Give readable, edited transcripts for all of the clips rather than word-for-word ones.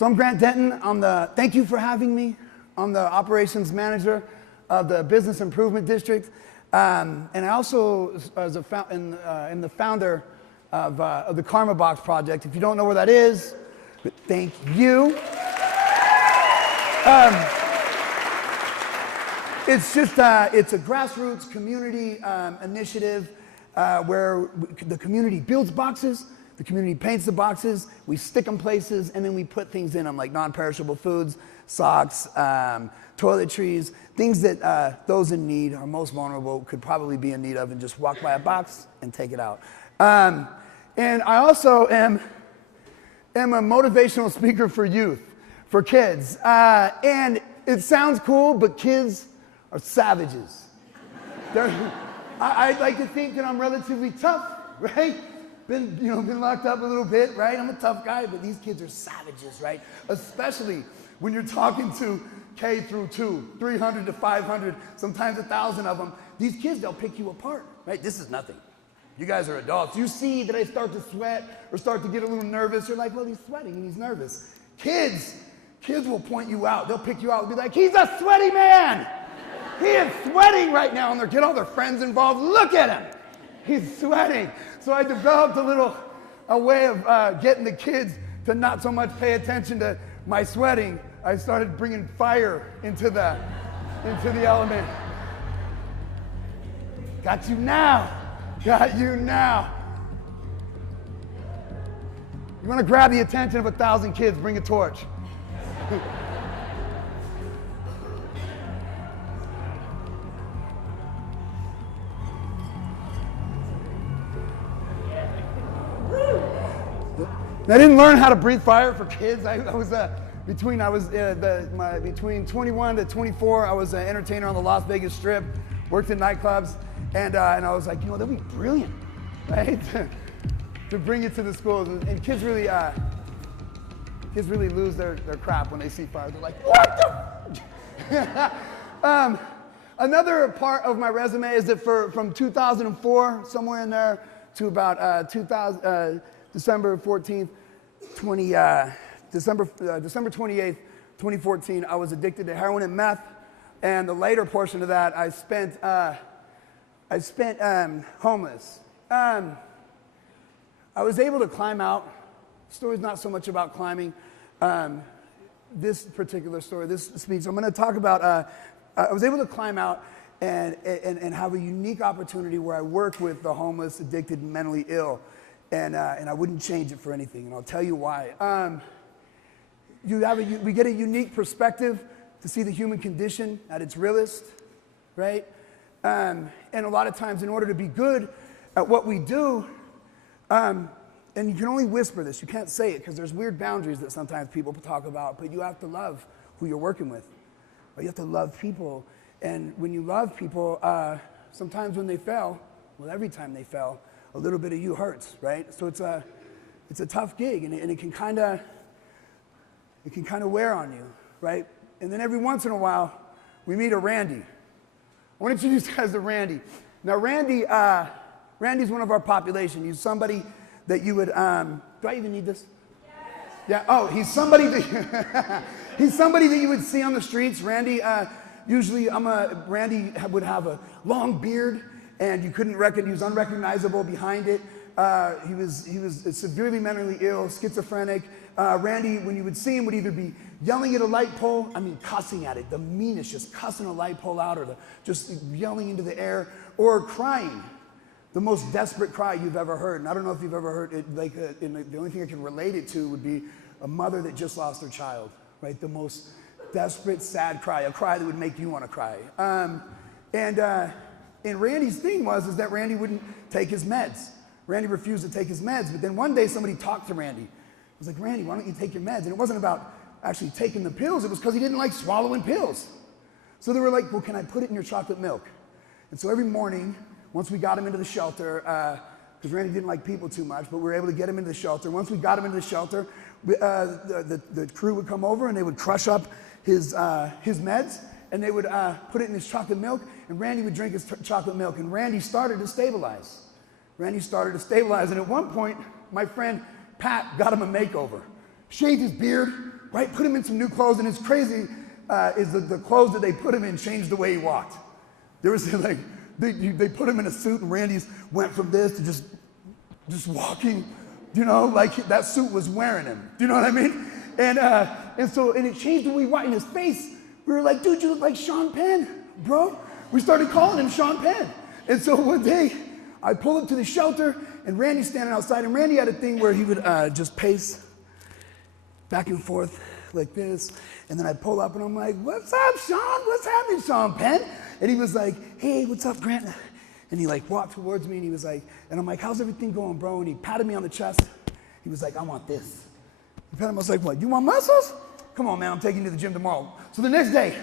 So I'm Grant Denton. Thank you for having me. I'm the operations manager of the Business Improvement District. And I also am the founder of the Karma Box Project. If you don't know where that is, thank you. It's a grassroots community initiative where the community builds boxes, the community paints the boxes, we stick them places, and then we put things in them like non-perishable foods, socks, toiletries, things that those in need or most vulnerable could probably be in need of, and just walk by a box and take it out. And I also am a motivational speaker for youth, for kids. And it sounds cool, but kids are savages. I like to think that I'm relatively tough, right? Been locked up a little bit, right? I'm a tough guy, but these kids are savages, right? Especially when you're talking to K through 2, 300 to 500, sometimes 1,000 of them. These kids, they'll pick you apart, right? This is nothing. You guys are adults. You see that I start to sweat or start to get a little nervous. You're like, well, he's sweating and he's nervous. Kids will point you out. They'll pick you out and be like, he's a sweaty man. He is sweating right now. And they'll get all their friends involved. Look at him. He's sweating. So I developed a way of getting the kids to not so much pay attention to my sweating. I started bringing fire into the element. Got you now. Got you now. You want to grab the attention of 1,000 kids, bring a torch. I didn't learn how to breathe fire for kids. Between 21 to 24, I was an entertainer on the Las Vegas Strip, worked in nightclubs, and I was like, that'd be brilliant, right? to bring it to the schools, and kids really lose their crap when they see fire. They're like, what the? Another part of my resume is that from 2004, somewhere in there, to about December 14th, December 28th, 2014, I was addicted to heroin and meth, and the later portion of that, I spent homeless. I was able to climb out. The story's not so much about climbing. This particular story, this speech, I'm going to talk about. I was able to climb out and have a unique opportunity where I work with the homeless, addicted, and mentally ill. And I wouldn't change it for anything, and I'll tell you why. We get a unique perspective to see the human condition at its realest, right? And a lot of times, in order to be good at what we do, and you can only whisper this, you can't say it because there's weird boundaries that sometimes people talk about, but you have to love who you're working with. Or you have to love people, and when you love people, sometimes when they fail, well, every time they fail, a little bit of you hurts, right? So it's a tough gig, and it can kind of wear on you, right? And then every once in a while, we meet a Randy. I want to introduce you guys to Randy. Now, Randy's one of our population. He's somebody that you would, do I even need this? Yes. Yeah, oh, he's somebody that you would see on the streets. Randy, Randy would have a long beard, and you couldn't recognize, he was unrecognizable behind it. He was severely mentally ill, schizophrenic. Randy, when you would see him, would either be yelling at a light pole, cussing at it, the meanest, just cussing a light pole out, or just yelling into the air, or crying, the most desperate cry you've ever heard. And I don't know if you've ever heard it, the only thing I can relate it to would be a mother that just lost her child, right? The most desperate, sad cry, a cry that would make you want to cry. And Randy's thing was that Randy wouldn't take his meds. Randy refused to take his meds, but then one day somebody talked to Randy. I was like, Randy, why don't you take your meds? And it wasn't about actually taking the pills, it was because he didn't like swallowing pills. So they were like, well, can I put it in your chocolate milk? And so every morning, once we got him into the shelter, because Randy didn't like people too much, but we were able to get him into the shelter. Once we got him into the shelter, the crew would come over and they would crush up his meds, and they would put it in his chocolate milk, and Randy would drink his chocolate milk, and Randy started to stabilize. And at one point, my friend Pat got him a makeover. Shaved his beard, right? Put him in some new clothes, and it's crazy is the clothes that they put him in changed the way he walked. There was like, they put him in a suit, and Randy's went from this to just walking, like that suit was wearing him. Do you know what I mean? And it changed the way he walked in his face. We were like, dude, you look like Sean Penn, bro. We started calling him Sean Penn. And so one day, I pull up to the shelter, and Randy's standing outside, and Randy had a thing where he would just pace back and forth like this, and then I'd pull up, and I'm like, what's up, Sean? What's happening, Sean Penn? And he was like, hey, what's up, Grant? And he like walked towards me, and he was like, and I'm like, how's everything going, bro? And he patted me on the chest. He was like, I want this. He patted me, I was like, what, you want muscles? Come on, man, I'm taking you to the gym tomorrow. So the next day,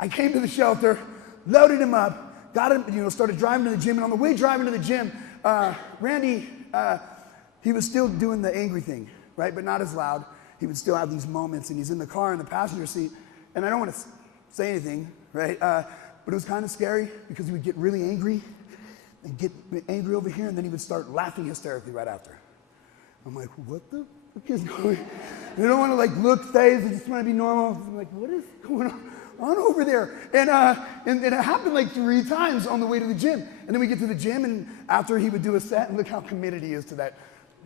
I came to the shelter, loaded him up, got him, started driving to the gym, and on the way driving to the gym, Randy, he was still doing the angry thing, right? But not as loud. He would still have these moments, and he's in the car in the passenger seat, and I don't want to say anything, right? But it was kind of scary because he would get really angry and get angry over here, and then he would start laughing hysterically right after. I'm like, what the fuck is going on? I don't want to like look phased, I just want to be normal. I'm like, what is going on over there? And it happened like 3 times on the way to the gym. And then we get to the gym, and after he would do a set, and look how committed he is to that,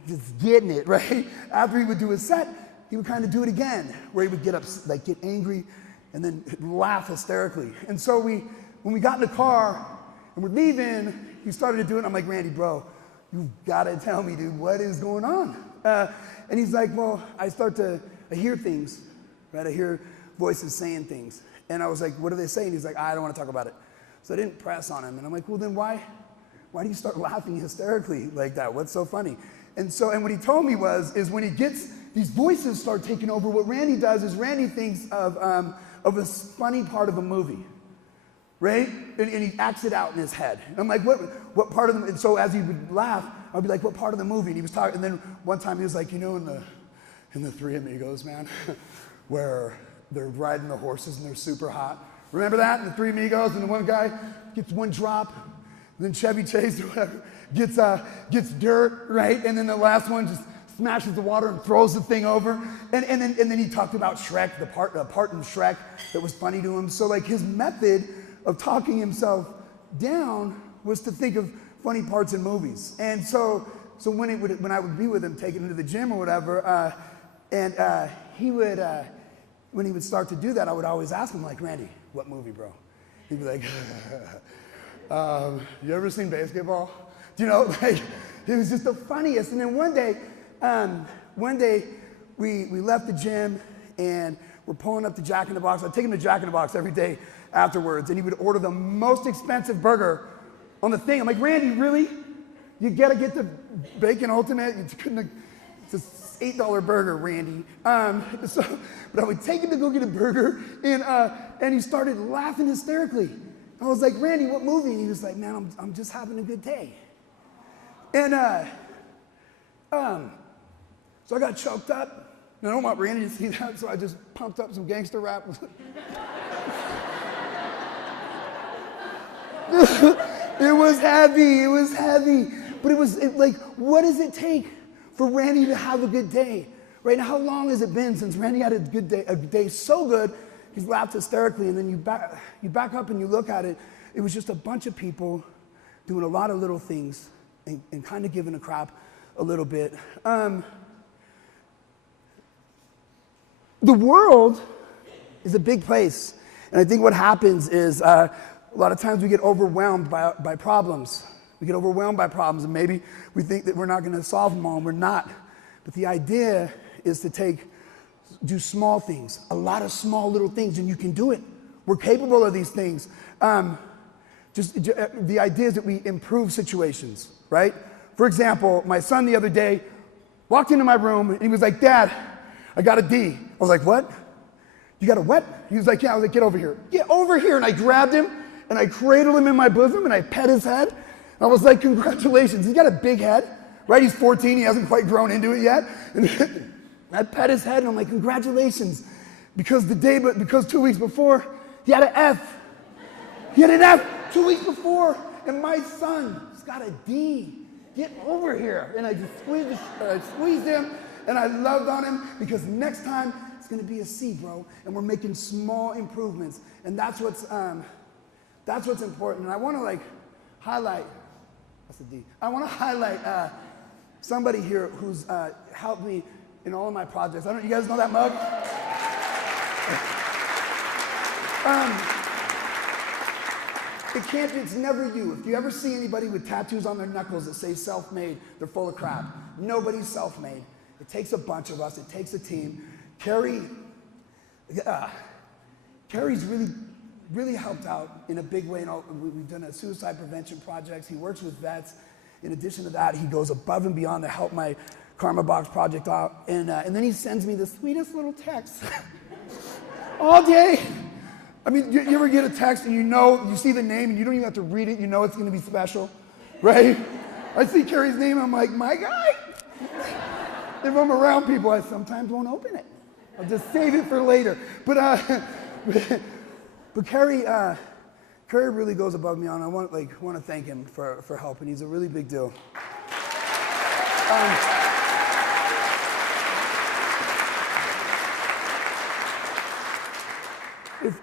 just getting it, right? After he would do a set, he would kind of do it again, where he would get angry, and then laugh hysterically. And so when we got in the car and we're leaving, he started to do it. And I'm like, Randy, bro, you've got to tell me, dude, what is going on? And he's like, well, I hear things, right? I hear voices saying things. And I was like, what are they saying? He's like, I don't want to talk about it. So I didn't press on him. And I'm like, well, then why do you start laughing hysterically like that? What's so funny? And what he told me is when he gets, these voices start taking over, what Randy does is Randy thinks of a funny part of a movie, right? And he acts it out in his head. And I'm like, what part of the, and so as he would laugh, I'd be like, what part of the movie? And he was talking, and then one time he was like, in the Three Amigos, man, where they're riding the horses and they're super hot. Remember that in the Three Amigos? And the one guy gets one drop, and then Chevy Chase or whatever gets dirt, right? And then the last one just smashes the water and throws the thing over. And then he talked about Shrek, the part in Shrek that was funny to him. So like his method of talking himself down was to think of funny parts in movies. And so when I would be with him, taking him to the gym or whatever, when he would start to do that, I would always ask him like, Randy, what movie, bro? He'd be like, you ever seen Basketball? Like, it was just the funniest. And then one day we left the gym and we're pulling up to Jack in the Box. I'd take him to Jack in the Box every day afterwards, and he would order the most expensive burger on the thing. I'm like, Randy, really? You gotta get the Bacon Ultimate? It's an $8 burger, Randy. But I would take him to go get a burger, and he started laughing hysterically. I was like, Randy, what movie? And he was like, man, I'm just having a good day. And so I got choked up. And I don't want Randy to see that, so I just pumped up some gangster rap. It was heavy. But like, what does it take for Randy to have a good day? Right now, how long has it been since Randy had a day so good, he's laughed hysterically, and then you back up and you look at it, it was just a bunch of people doing a lot of little things and kind of giving a crap a little bit. The world is a big place, and I think what happens is a lot of times we get overwhelmed by problems. We get overwhelmed by problems, and maybe we think that we're not going to solve them all, and we're not. But the idea is to do small things, a lot of small little things, and you can do it. We're capable of these things. The idea is that we improve situations, right? For example, my son the other day walked into my room, and he was like, Dad, I got a D. I was like, what? You got a what? He was like, yeah. I was like, get over here. Get over here. And I grabbed him, and I cradled him in my bosom, and I pet his head. I was like, congratulations. He's got a big head, right? He's 14. He hasn't quite grown into it yet. And I pet his head, and I'm like, congratulations. Because 2 weeks before, he had an F. He had an F 2 weeks before, and my son's got a D. Get over here. And I just squeezed him, and I loved on him, because next time going to be a C, bro. And we're making small improvements. And that's what's important. And I want to like highlight, that's a D. I want to highlight somebody here who's helped me in all of my projects. You guys know that mug? It's never you. If you ever see anybody with tattoos on their knuckles that say self-made, they're full of crap. Nobody's self-made. It takes a bunch of us. It takes a team. Carrie's really helped out in a big way. We've done a suicide prevention projects. He works with vets. In addition to that, he goes above and beyond to help my Karma Box project out. And then he sends me the sweetest little text all day. I mean, you ever get a text and you see the name and you don't even have to read it, you know it's going to be special, right? I see Carrie's name and I'm like, my guy. If I'm around people, I sometimes won't open it. I'll just save it for later. But Carrie really goes above me on. I want to thank him for helping. He's a really big deal.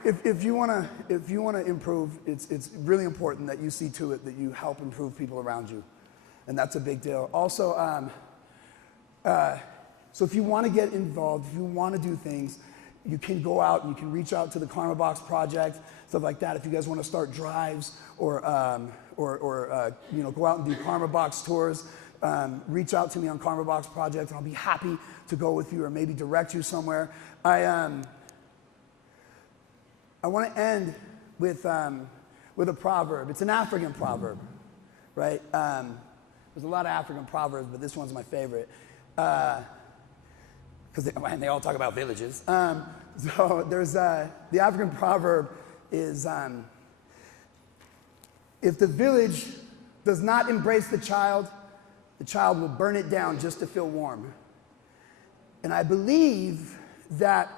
If you want to improve, it's really important that you see to it that you help improve people around you, and that's a big deal. Also, so if you want to get involved, if you want to do things, you can go out and you can reach out to the Karma Box Project, stuff like that. If you guys want to start drives or go out and do Karma Box tours, reach out to me on Karma Box Project, and I'll be happy to go with you or maybe direct you somewhere. I want to end with a proverb. It's an African proverb, right? There's a lot of African proverbs, but this one's my favorite. Because they all talk about villages. So there's the African proverb is, if the village does not embrace the child will burn it down just to feel warm. And I believe that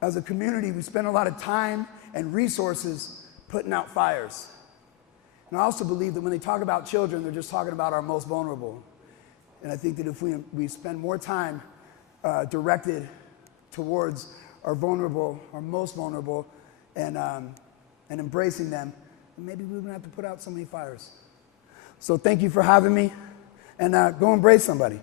as a community, we spend a lot of time and resources putting out fires. And I also believe that when they talk about children, they're just talking about our most vulnerable. And I think that if we spend more time directed towards our most vulnerable, and embracing them, maybe we wouldn't have to put out so many fires. So thank you for having me, and go embrace somebody.